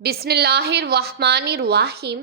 बिस्मिल्लाहिर्रहमानिर्रहीम।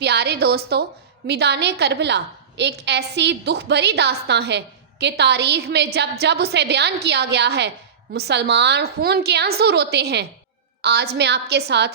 प्यारे दोस्तों, मैदान करबला एक ऐसी दुख भरी दास्तां है कि तारीख में जब जब उसे बयान किया गया है, मुसलमान खून के आंसू रोते हैं। आज मैं आपके साथ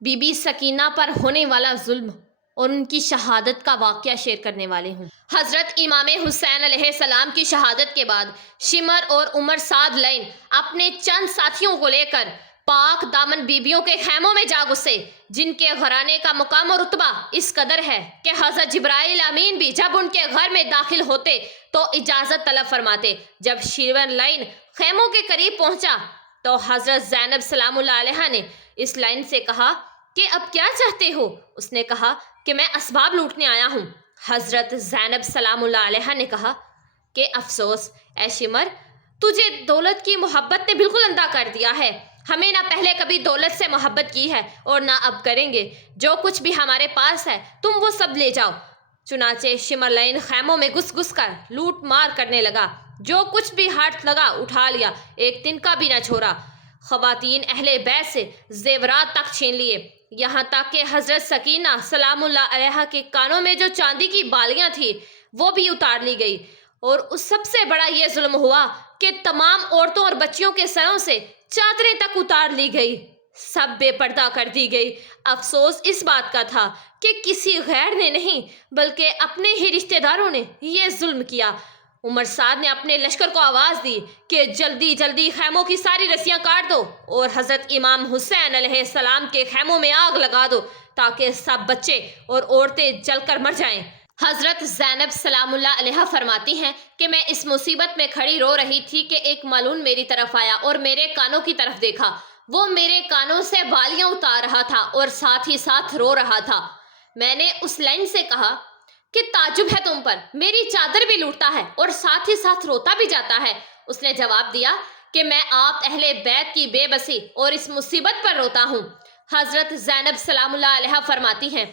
बीबी सकीना पर होने वाला जुल्म और उनकी शहादत का वाक़या शेयर करने वाले हूँ। हज़रत इमाम हुसैन अलैहिस्सलाम की शहादत के बाद शिमर और उमर साद लैन अपने चंद साथियों को लेकर पाक दामन बीबियों के खैमों में जा घुसे, जिनके घराने का मुकाम और रुतबा इस कदर है कि हज़रत जिब्राइल अमीन भी जब उनके घर में दाखिल होते तो इजाज़त तलब फरमाते। जब शिमर लाइन खैमों के करीब पहुंचा तो हज़रत ज़ैनब सलामुल्लाह अलैहा ने इस लाइन से कहा कि अब क्या चाहते हो। उसने कहा कि मैं असबाब लूटने आया हूँ। हज़रत ज़ैनब सलामुल्लाह अलैहा ने कहा कि अफसोस ऐ शिमर, तुझे दौलत की मोहब्बत ने बिल्कुल अंधा कर दिया है। हमें ना पहले कभी दौलत से मोहब्बत की है और ना अब करेंगे। जो कुछ भी हमारे पास है तुम वो सब ले जाओ। चुनाचे शिमर लाइन खैमों में घुस घुस कर लूट मार करने लगा। जो कुछ भी हाथ लगा उठा लिया, एक तिनका भी न छोड़ा। ख़वातीन अहले बैत से जेवरात तक छीन लिए, यहाँ तक कि हज़रत सकीना सलामुल्लाह अलैहा के कानों में जो चांदी की बालियाँ थी वो भी उतार ली गई। और उस सबसे बड़ा ये जुल्म हुआ कि तमाम औरतों और बच्चियों के सरों से चादरें तक उतार ली गई, सब बेपर्दा कर दी गई। अफसोस इस बात का था कि किसी गैर ने नहीं बल्कि अपने ही रिश्तेदारों ने ये जुल्म किया। उमर साद ने अपने लश्कर को आवाज़ दी कि जल्दी जल्दी खैमों की सारी रस्सियां काट दो और हज़रत इमाम हुसैन अलैहिस्सलाम के खैमों में आग लगा दो ताकि सब बच्चे और औरतें जलकर मर जाएं। हज़रत ज़ैनब सलामुल्लाह अलैहा फरमाती हैं कि मैं इस मुसीबत में खड़ी रो रही थी कि एक मालून मेरी तरफ आया और मेरे कानों की तरफ देखा। वो मेरे कानों से बालियां उतार रहा था और साथ ही साथ रो रहा था। मैंने उस लाइन से कहा कि ताजुब है तुम पर, मेरी चादर भी लूटता है और साथ ही साथ रोता भी जाता है। उसने जवाब दिया कि मैं आप अहले बैत की बेबसी और इस मुसीबत पर रोता हूँ। हज़रत ज़ैनब सलामुल्लाह अलैहा फरमाती हैं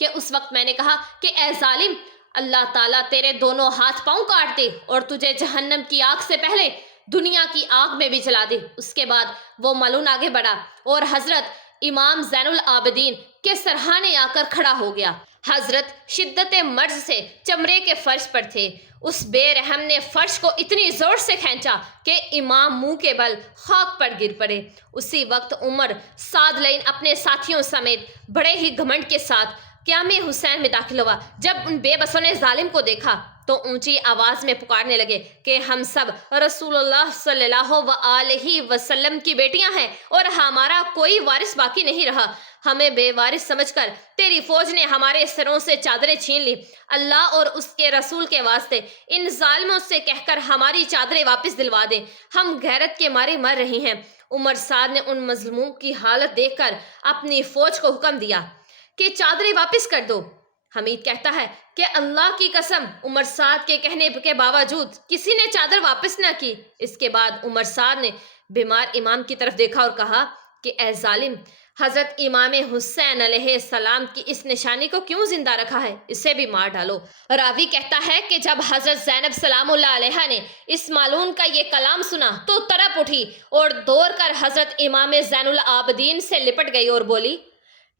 कि उस वक्त मैंने कहा कि ए जालिम, अल्लाह ताला तेरे दोनों हाथ पांव काट दे और तुझे जहन्नम की आग से पहले दुनिया की आग में भी जला दे। उसके बाद वो मलून आगे बढ़ा और हज़रत इमाम ज़ैनुल आबिदीन के सरहाने आकर खड़ा हो गया। हज़रत शिद्दत मर्ज से चमड़े के फर्श पर थे। उस बेरहम ने फर्श को इतनी जोर से खींचा कि इमाम मुंह के बल खाक पर गिर पड़े। उसी वक्त उमर साद लैन अपने साथियों समेत बड़े ही घमंड के साथ क़याम हुसैन में दाखिल हुआ। जब उन बेबसों ने जालिम को देखा तो ऊंची आवाज़ में पुकारने लगे कि हम सब रसूलुल्लाह सल्लल्लाहु अलैहि वसल्लम की बेटियां हैं और हमारा कोई वारिस बाकी नहीं रहा। हमें बेवारिस समझकर तेरी फौज ने हमारे सिरों से चादरें छीन ली। अल्लाह और उसके रसूल के वास्ते इन जालिमों से कहकर हमारी चादरें वापस दिलवा दें, हम गैरत के मारे मर रही हैं। उमर साद ने उन मजलूमों की हालत देखकर अपनी फौज को हुक्म दिया कि चादरें वापस कर दो। हमीद कहता है कि अल्लाह की कसम, उमर साद के कहने के बावजूद किसी ने चादर वापस न की। इसके बाद उमर साद ने बीमार इमाम की तरफ देखा और कहा कि ए जालिम, हज़रत इमाम हुसैन अलैहिस्सलाम की इस निशानी को क्यों जिंदा रखा है, इसे भी मार डालो। रावी कहता है कि जब हज़रत ज़ैनब सलामुल्लाह अलैहा ने इस मालून का ये कलाम सुना तो तड़प उठी और दौड़ कर हज़रत इमाम ज़ैनुल आबिदीन से लिपट गई और बोली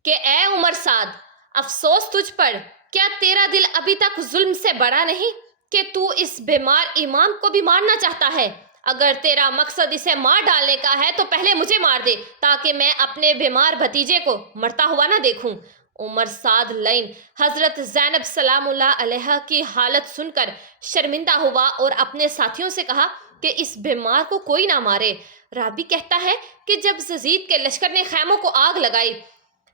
कि ए उमर साद, अफसोस तुझ पर, क्या तेरा दिल अभी तक जुल्म से बड़ा नहीं कि तू इस बीमार इमाम को भी मारना चाहता है। अगर तेरा मकसद इसे मार डालने का है तो पहले मुझे मार दे ताकि मैं अपने बीमार भतीजे को मरता हुआ ना देखूं। उमर साद लैन हज़रत ज़ैनब सलामुल्लाह अलैहा की हालत सुनकर शर्मिंदा हुआ और अपने साथियों से कहा कि इस बीमार को कोई ना मारे। राबी कहता है कि जब यजीद के लश्कर ने खैमों को आग लगाई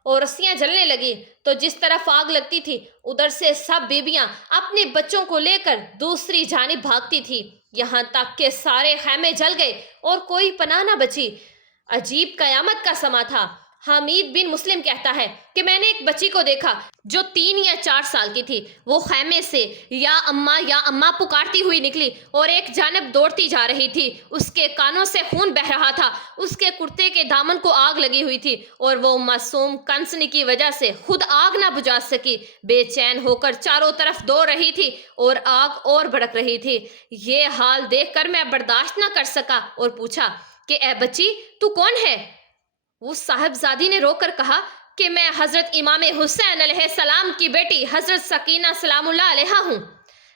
और रस्सियां जलने लगी तो जिस तरफ आग लगती थी उधर से सब बीबियां अपने बच्चों को लेकर दूसरी जानिब भागती थी, यहाँ तक कि सारे खैमे जल गए और कोई पनाह न बची। अजीब कयामत का समा था। हामिद बिन मुस्लिम कहता है कि मैंने एक बच्ची को देखा जो 3 या 4 साल की थी। वो खैमे से या अम्मा पुकारती हुई निकली और एक जानब दौड़ती जा रही थी। उसके कानों से खून बह रहा था, उसके कुर्ते के दामन को आग लगी हुई थी और वो मासूम कंसनी की वजह से खुद आग ना बुझा सकी। बेचैन होकर चारों तरफ दौड़ रही थी और आग और भड़क रही थी। ये हाल देखकर मैं बर्दाश्त ना कर सका और पूछा कि ए बच्ची, तू कौन है? उस साहबजादी ने रोकर कहा कि मैं हजरत इमाम हुसैन अलैहिस्सलाम की बेटी हजरत सकीना सलामुल्लाह अलैहा हूँ।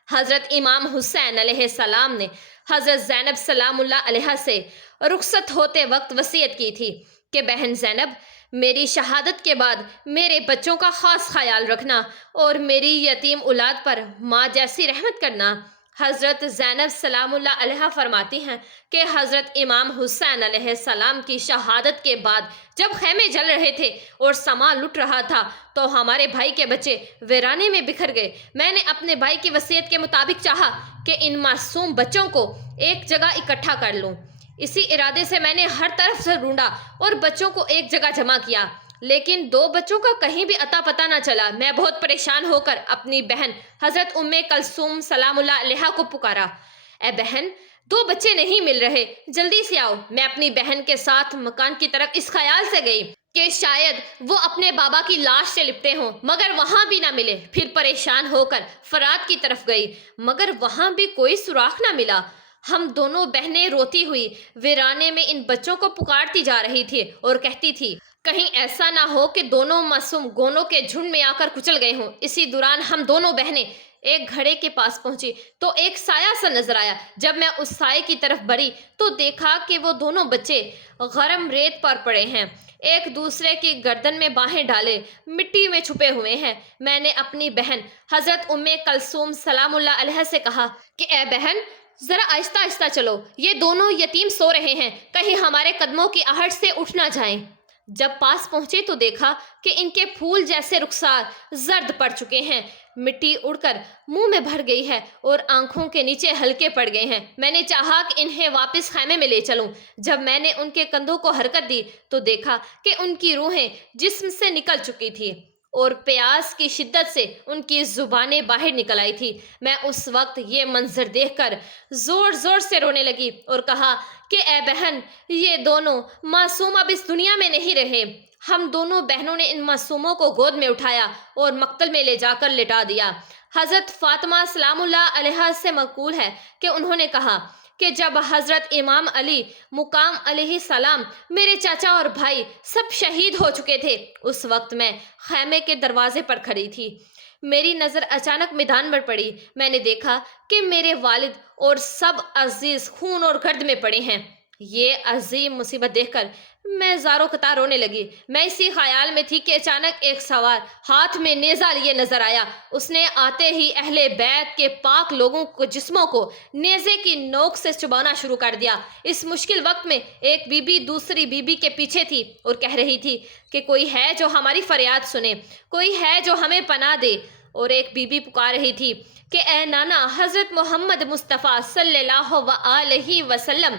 हजरत इमाम हुसैन अलैहिस्सलाम ने हजरत ज़ैनब सलामुल्लाह अलैहा से रुखसत होते वक्त वसीयत की थी कि बहन ज़ैनब, मेरी शहादत के बाद मेरे बच्चों का खास ख्याल रखना और मेरी यतीम औलाद पर माँ जैसी रहमत करना। हज़रत ज़ैनब सलामुल्लाह अलैहा फरमाती हैं कि हज़रत इमाम हुसैन अलैहिस्सलाम की शहादत के बाद जब खैमे जल रहे थे और समा लुट रहा था तो हमारे भाई के बच्चे वीराने में बिखर गए। मैंने अपने भाई की वसीयत के मुताबिक चाहा कि इन मासूम बच्चों को एक जगह इकट्ठा कर लूं। इसी इरादे से मैंने हर तरफ से ढूंढा और बच्चों को एक जगह जमा किया, लेकिन दो बच्चों का कहीं भी अता पता ना चला। मैं बहुत परेशान होकर अपनी बहन हजरत उम्मे कलसूम सलामुल्लाह अलैहा को पुकारा, ए बहन, दो बच्चे नहीं मिल रहे, जल्दी से आओ। मैं अपनी बहन के साथ मकान की तरफ इस ख्याल से गई कि शायद वो अपने बाबा की लाश से लिपटे हों, मगर वहां भी ना मिले। फिर परेशान होकर फरात की तरफ गई, मगर वहां भी कोई सुराख ना मिला। हम दोनों बहनें रोती हुई वीराने में इन बच्चों को पुकारती जा रही थी और कहती थी, कहीं ऐसा ना हो कि दोनों मासूम गोनों के झुंड में आकर कुचल गए हों। इसी दौरान हम दोनों बहनें एक घड़े के पास पहुंची तो एक साया सा नजर आया। जब मैं उस साये की तरफ बढ़ी तो देखा कि वो दोनों बच्चे गरम रेत पर पड़े हैं, एक दूसरे की गर्दन में बाहें डाले मिट्टी में छुपे हुए हैं। मैंने अपनी बहन हजरत उम्मे कलसूम सलामुल्लाह अलैहा से कहा कि ए बहन, जरा आहिस्ता आहिस्ता चलो, ये दोनों यतीम सो रहे हैं, कहीं हमारे कदमों की आहट से उठ ना जाएं। जब पास पहुंचे तो देखा कि इनके फूल जैसे रुखसार जर्द पड़ चुके हैं, मिट्टी उड़कर मुंह में भर गई है और आंखों के नीचे हल्के पड़ गए हैं। मैंने चाहा कि इन्हें वापस खैमे में ले चलूं। जब मैंने उनके कंधों को हरकत दी तो देखा कि उनकी रूहें जिस्म से निकल चुकी थी और प्यास की शिद्दत से उनकी जुबानें बाहर निकल आई थी। मैं उस वक्त ये मंजर देखकर जोर जोर से रोने लगी और कहा कि ए बहन, ये दोनों मासूम अब इस दुनिया में नहीं रहे। हम दोनों बहनों ने इन मासूमों को गोद में उठाया और मक्तल में ले जाकर लिटा दिया। हजरत फातिमा सलामुल्लाह अलैहा से मक़ूल है कि उन्होंने कहा कि जब हजरत इमाम अली मुकाम अलैहि सलाम, मेरे चाचा और भाई सब शहीद हो चुके थे, उस वक्त मैं खैमे के दरवाजे पर खड़ी थी। मेरी नज़र अचानक मैदान पर पड़ी। मैंने देखा कि मेरे वालिद और सब अजीज खून और गर्द में पड़े हैं। ये अजीम मुसीबत देखकर मैं ज़ारो कतार रोने लगी। मैं इसी ख्याल में थी कि अचानक एक सवार हाथ में नेज़ा लिए नजर आया। उसने आते ही अहले बैत के पाक लोगों को जिस्मों को नेज़े की नोक से चुबाना शुरू कर दिया। इस मुश्किल वक्त में एक बीबी दूसरी बीबी के पीछे थी और कह रही थी कि कोई है जो हमारी फरियाद सुने, कोई है जो हमें पनाह दे। और एक बीबी पुकार रही थी कि ए नाना हज़रत मोहम्मद मुस्तफ़ा सल्लल्लाहु अलैहि वसल्लम,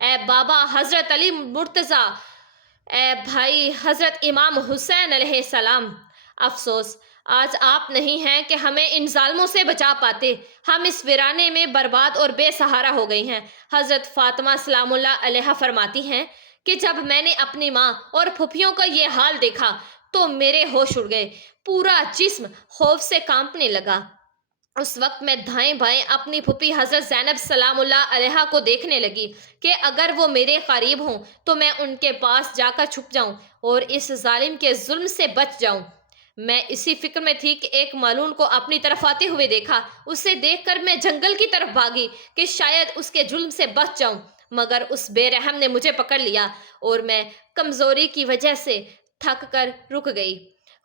ए बाबा हज़रत अली मुर्तज़ा, ए भाई हज़रत इमाम हुसैन अलैहिस्सलाम, अफसोस आज आप नहीं हैं कि हमें इन जालिमों से बचा पाते। हम इस वीराने में बर्बाद और बेसहारा हो गई हैं। हज़रत फातिमा सलामुल्लाह अलैहा फरमाती हैं कि जब मैंने अपनी माँ और फुफियों का ये हाल देखा तो मेरे होश उड़ गए, पूरा जिस्म खौफ से कांपने लगा। उस वक्त मैं दाएं बाएं अपनी फूफी हज़रत ज़ैनब सलामुल्लाह अलैहा को देखने लगी कि अगर वो मेरे करीब हों तो मैं उनके पास जाकर छुप जाऊं और इस जालिम के जुल्म से बच जाऊं। मैं इसी फिक्र में थी कि एक मालून को अपनी तरफ आते हुए देखा। उसे देखकर मैं जंगल की तरफ भागी कि शायद उसके जुल्म से बच जाऊं, मगर उस बेरहम ने मुझे पकड़ लिया और मैं कमज़ोरी की वजह से थक कर रुक गई।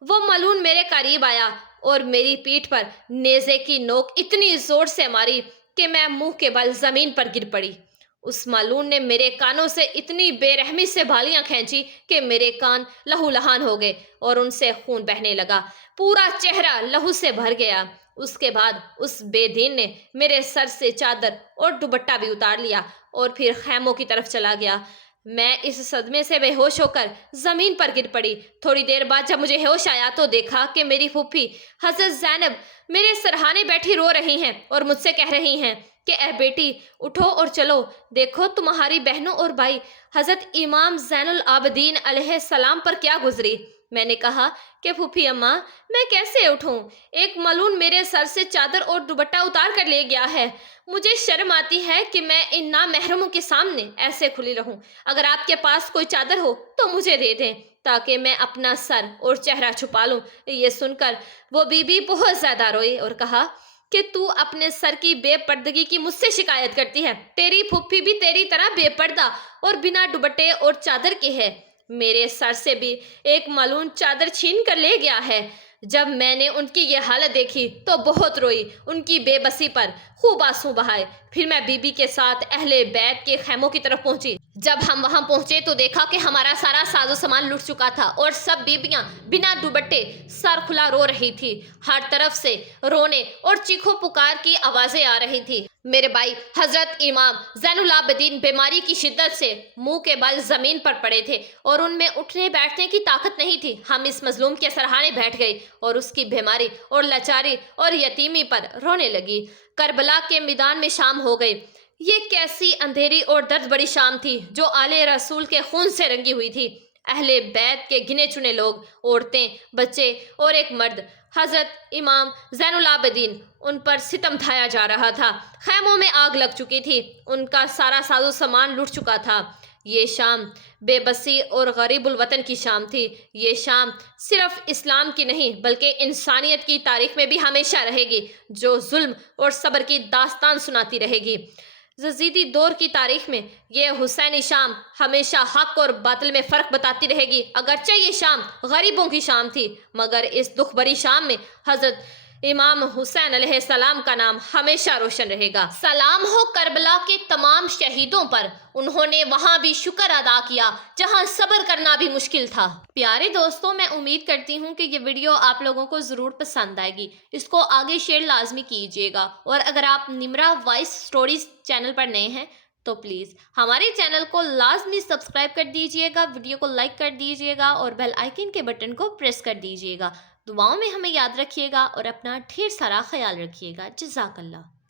वो मालून मेरे करीब आया और मेरी पीठ पर नेज़े की नोक इतनी जोर से मारी कि मैं मुंह के बल जमीन पर गिर पड़ी। उस मालून ने मेरे कानों से इतनी बेरहमी से बालियां खींची कि मेरे कान लहूलुहान हो गए और उनसे खून बहने लगा। पूरा चेहरा लहू से भर गया। उसके बाद उस बेदीन ने मेरे सर से चादर और दुपट्टा भी उतार लिया और फिर खैमों की तरफ चला गया। मैं इस सदमे से बेहोश होकर जमीन पर गिर पड़ी। थोड़ी देर बाद जब मुझे होश आया तो देखा कि मेरी फूफी हज़रत ज़ैनब मेरे सरहाने बैठी रो रही हैं और मुझसे कह रही हैं کہ اے بیٹی اٹھو اور چلو، دیکھو تمہاری بہنوں اور بھائی حضرت امام زین العابدین علیہ السلام پر کیا گزری۔ میں نے کہا کہ پھوپھی اماں میں کیسے اٹھوں؟ ایک ملعون میرے سر سے چادر اور دوپٹہ اتار کر لے گیا ہے۔ مجھے شرم آتی ہے کہ میں ان نامحرموں کے سامنے ایسے کھلی رہوں۔ اگر آپ کے پاس کوئی چادر ہو تو مجھے دے دیں تاکہ میں اپنا سر اور چہرہ چھپا لوں۔ یہ سن کر وہ بی بی بہت زیادہ روئی اور کہا کہ تو اپنے سر کی بے پردگی کی مجھ سے شکایت کرتی ہے؟ تیری پھوپھی بھی تیری طرح بے پردہ اور بنا دوپٹے اور چادر کے ہے۔ میرے سر سے بھی ایک ملعون چادر چھین کر لے گیا ہے۔ جب میں نے ان کی یہ حالت دیکھی تو بہت روئی، ان کی بے بسی پر خوب آنسو بہائے۔ پھر میں بی بی کے ساتھ اہل بیت کے خیموں کی طرف پہنچی۔ جب ہم وہاں پہنچے تو دیکھا کہ ہمارا سارا ساز و سامان لٹ چکا تھا اور سب بیبیاں بنا دوپٹے سر کھلا رو رہی تھی۔ ہر طرف سے رونے اور چیخو پکار کی آوازیں آ رہی تھی۔ میرے بھائی حضرت امام زین العابدین بیماری کی شدت سے منہ کے بل زمین پر پڑے تھے اور ان میں اٹھنے بیٹھنے کی طاقت نہیں تھی۔ ہم اس مظلوم کے سرہانے بیٹھ گئے اور اس کی بیماری اور لاچاری اور یتیمی پر رونے لگی۔ کربلا کے میدان میں شام ہو گئی۔ یہ کیسی اندھیری اور درد بڑی شام تھی جو آل رسول کے خون سے رنگی ہوئی تھی۔ اہل بیت کے گنے چنے لوگ، عورتیں، بچے اور ایک مرد، حضرت امام زین العابدین، ان پر ستم ڈھایا جا رہا تھا۔ خیموں میں آگ لگ چکی تھی، ان کا سارا ساز و سامان لٹ چکا تھا۔ یہ شام بے بسی اور غریب الوطن کی شام تھی۔ یہ شام صرف اسلام کی نہیں بلکہ انسانیت کی تاریخ میں بھی ہمیشہ رہے گی، جو ظلم اور صبر کی داستان سناتی رہے گی۔ یزیدی دور کی تاریخ میں یہ حسینی شام ہمیشہ حق اور باطل میں فرق بتاتی رہے گی۔ اگرچہ یہ شام غریبوں کی شام تھی مگر اس دکھ بری شام میں حضرت امام حسین علیہ السلام کا نام ہمیشہ روشن رہے گا۔ سلام ہو کربلا کے تمام شہیدوں پر، انہوں نے وہاں بھی شکر ادا کیا جہاں صبر کرنا بھی مشکل تھا۔ پیارے دوستوں، میں امید کرتی ہوں کہ یہ ویڈیو آپ لوگوں کو ضرور پسند آئے گی۔ اس کو آگے شیئر لازمی کیجیے گا، اور اگر آپ نمرا وائس سٹوریز چینل پر نئے ہیں تو پلیز ہمارے چینل کو لازمی سبسکرائب کر دیجیے گا، ویڈیو کو لائک کر دیجیے گا اور بیل آئیکن کے بٹن کو پریس کر دیجیے گا۔ دعاؤں میں ہمیں یاد رکھیے گا اور اپنا ڈھیر سارا خیال رکھیے گا۔ جزاک اللہ۔